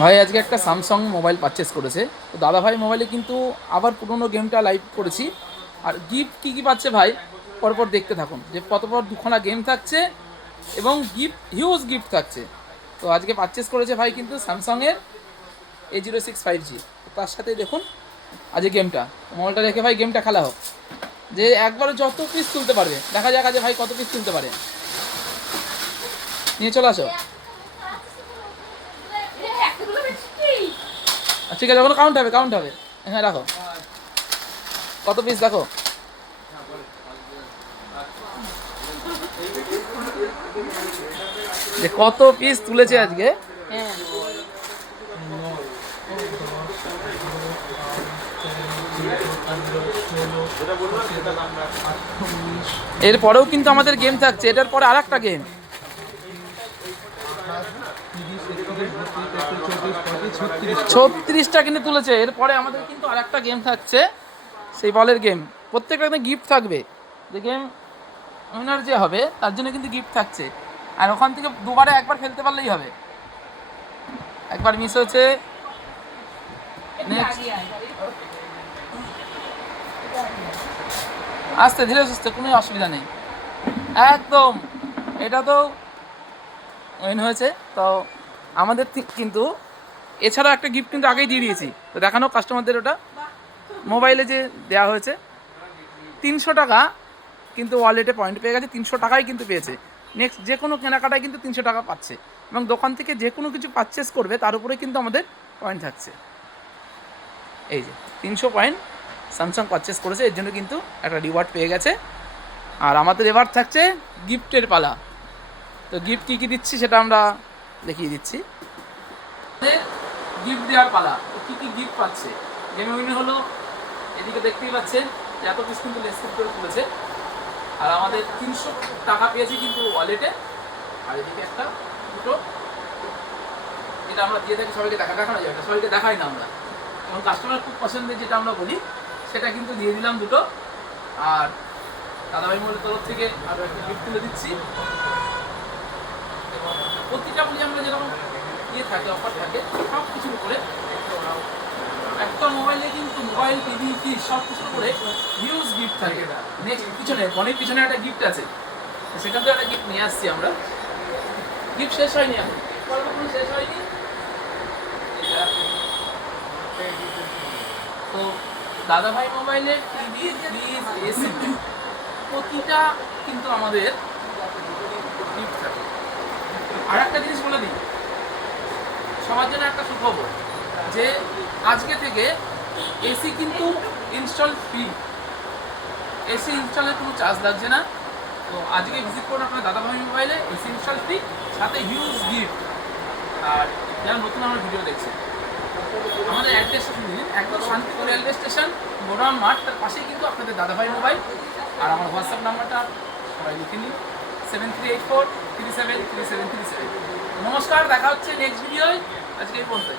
ভাই আজকে একটা স্যামসাং মোবাইল পারচেস করেছে। তো দাদাভাই মোবাইলে কিন্তু আবার পুরোনো গেমটা লাইভ করেছি। আর গিফট কী কী পাচ্ছে ভাই, পরপর দেখতে থাকুন যে পরপর দুখানা গেম থাকছে এবং গিফট, হিউজ গিফট থাকছে। তো আজকে পারচেস করেছে ভাই কিন্তু স্যামসাংয়ের A06 5G। তার সাথে দেখুন আজকে গেমটা, মোবাইলটা রেখে ভাই গেমটা খেলা হোক, যে একবারে যত পিস তুলতে পারবে। দেখা যাক আজ ভাই কত পিস তুলতে পারে। নিয়ে চলে আসো। ঠিক আছে, ওগুলো কাউন্ট হবে, কাউন্ট হবে। হ্যাঁ রাখো, কত পিস দেখো। যে কত পিস তুলেছে আজকে। হ্যাঁ, এরপরেও কিন্তু আমাদের গেম থাকছে, এটার পরে আর একটা গেম 36টা কিন্তু তুলেছে। এরপরে আমাদের কিন্তু আর একটা গেম থাকছে, সেই বলের গেম। প্রত্যেকটা কিন্তু গিফট থাকবে, যে গেম উইনার যে হবে তার জন্য কিন্তু গিফট থাকছে। আর ওখান থেকে দুবারে একবার খেলতে পারলেই হবে। একবার মিস হয়েছে, নেক্সট আস্তে ধীরে সুস্থে, কোনো অসুবিধা নেই একদম। এটা তো উইন হয়েছে। তো আমাদের কিন্তু এছাড়া একটা গিফট কিন্তু আগেই দিয়ে দিয়েছি, তো দেখানো কাস্টমারদের। ওটা মোবাইলে যে দেওয়া হয়েছে 300 টাকা, কিন্তু ওয়ালেটে পয়েন্ট পেয়ে গেছে, 300 টাকাই কিন্তু পেয়েছে। নেক্সট যে কোনো কেনাকাটায় কিন্তু 300 টাকা পাচ্ছে, এবং দোকান থেকে যে কোনো কিছু পারচেস করবে তার উপরে কিন্তু আমাদের পয়েন্ট থাকছে। এই যে 300 পয়েন্ট স্যামসাং পারচেস করেছে, এর জন্য কিন্তু একটা রিওয়ার্ড পেয়ে গেছে। আর আমাদের এবার থাকছে গিফটের পালা। তো গিফট কী কী দিচ্ছি সেটা আমরা দেখিয়ে দিচ্ছি। গিফট দেওয়ার পালা। তো কী কী গিফট পাচ্ছে, গেমে উইন হলো। এদিকে দেখতেই পাচ্ছেন যে এত পিস কিন্তু লেস করে তুলেছে। আর আমাদের 300 টাকা পেয়েছি কিন্তু ওয়ালেটে। আর এদিকে একটা দুটো, এটা আমরা দিয়ে থাকি সবাইকে, দেখানো যায়, এটা সবাইকে দেখাই না আমরা, এবং কাস্টমার খুব পছন্দের যেটা আমরা বলি সেটা কিন্তু দিয়ে দিলাম দুটো। আর দাদাভাই মোড়ের তরফ থেকে আরও একটা গিফট তুলে দিচ্ছি। এবং প্রতিটা বলি আমরা যেরকম ইয়ে থাকে, অফার থাকে, সব কিছুর উপরে একটা মোবাইলে কিন্তু মোবাইল, টিভি, ফ্রিজ সব কিছুর উপরে হিউজ গিফট থাকে। নেক্সট পিছনে, অনেক পিছনে একটা গিফট আছে, সেখান থেকে একটা গিফট নিয়ে আসছি আমরা। গিফট শেষ হয়নি এখন, কোনো শেষ হয়নি। তো দাদাভাই মোবাইলের টিভি, ফ্রিজ, এসি প্রতিটা কিন্তু আমাদের গিফট থাকে। আর একটা জিনিস বলে দিই সবার জন্য, একটা সুখবর, যে আজকে থেকে এসি কিন্তু ইনস্টল ফ্রি। এসি ইনস্টলের কোনো চার্জ লাগছে না। তো আজকে ভিজিট করুন আপনার দাদাভাই মোবাইলে, এসি ইনস্টল ফ্রি, সাথে হিউজ গিফট। আর যারা নতুন আমার ভিডিও দেখছে, আমাদের অ্যাড্রেসটা শুনে নিন, একদম শান্তিপুর রেলওয়ে স্টেশন, গোডাউন মাঠ, তার পাশেই কিন্তু আপনাদের দাদাভাই মোবাইল। আর আমার হোয়াটসঅ্যাপ নাম্বারটা সবাই লিখে নিন, 7384373737। নমস্কার, দেখা হচ্ছে নেক্সট ভিডিওয়। আজকে এই পর্যন্ত।